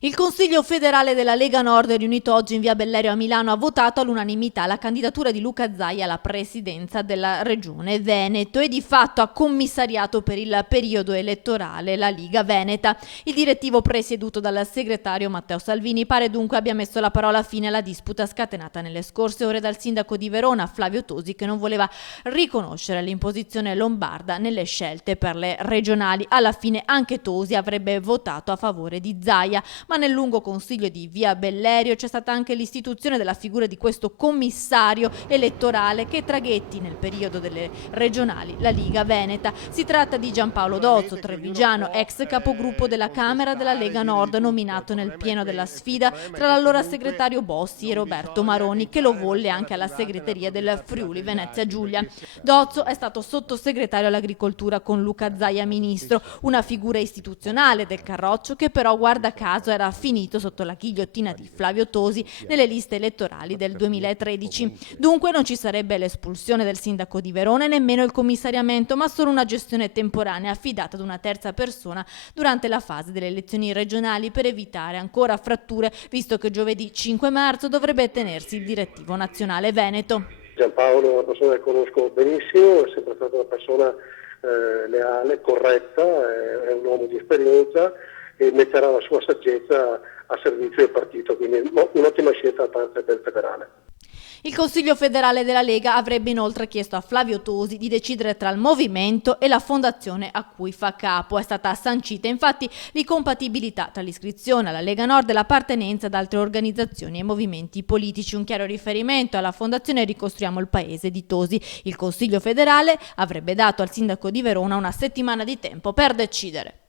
Il Consiglio federale della Lega Nord, riunito oggi in via Bellerio a Milano, ha votato all'unanimità la candidatura di Luca Zaia alla presidenza della regione Veneto e di fatto ha commissariato per il periodo elettorale la Liga Veneta. Il direttivo presieduto dal segretario Matteo Salvini pare dunque abbia messo la parola fine alla disputa scatenata nelle scorse ore dal sindaco di Verona, Flavio Tosi, che non voleva riconoscere l'imposizione lombarda nelle scelte per le regionali. Alla fine anche Tosi avrebbe votato a favore di Zaia, ma nel lungo consiglio di via Bellerio c'è stata anche l'istituzione della figura di questo commissario elettorale che traghetti nel periodo delle regionali la Liga Veneta. Si tratta di Giampaolo Dozzo, trevigiano, ex capogruppo della Camera della Lega Nord, nominato nel pieno della sfida tra l'allora segretario Bossi e Roberto Maroni, che lo volle anche alla segreteria del Friuli Venezia Giulia. Dozzo è stato sottosegretario all'agricoltura con Luca Zaia ministro, una figura istituzionale del Carroccio che però guarda caso era finito sotto la ghigliottina di Flavio Tosi nelle liste elettorali del 2013. Dunque non ci sarebbe l'espulsione del sindaco di Verona e nemmeno il commissariamento, ma solo una gestione temporanea affidata ad una terza persona durante la fase delle elezioni regionali per evitare ancora fratture, visto che giovedì 5 marzo dovrebbe tenersi il direttivo nazionale veneto. Giampaolo è una persona che conosco benissimo, è sempre stata una persona leale, corretta, è un uomo di esperienza e metterà la sua saggezza a servizio del partito, quindi un'ottima scelta da parte del federale. Il Consiglio federale della Lega avrebbe inoltre chiesto a Flavio Tosi di decidere tra il movimento e la fondazione a cui fa capo. È stata sancita infatti l'incompatibilità tra l'iscrizione alla Lega Nord e l'appartenenza ad altre organizzazioni e movimenti politici. Un chiaro riferimento alla fondazione Ricostruiamo il Paese di Tosi. Il Consiglio federale avrebbe dato al sindaco di Verona una settimana di tempo per decidere.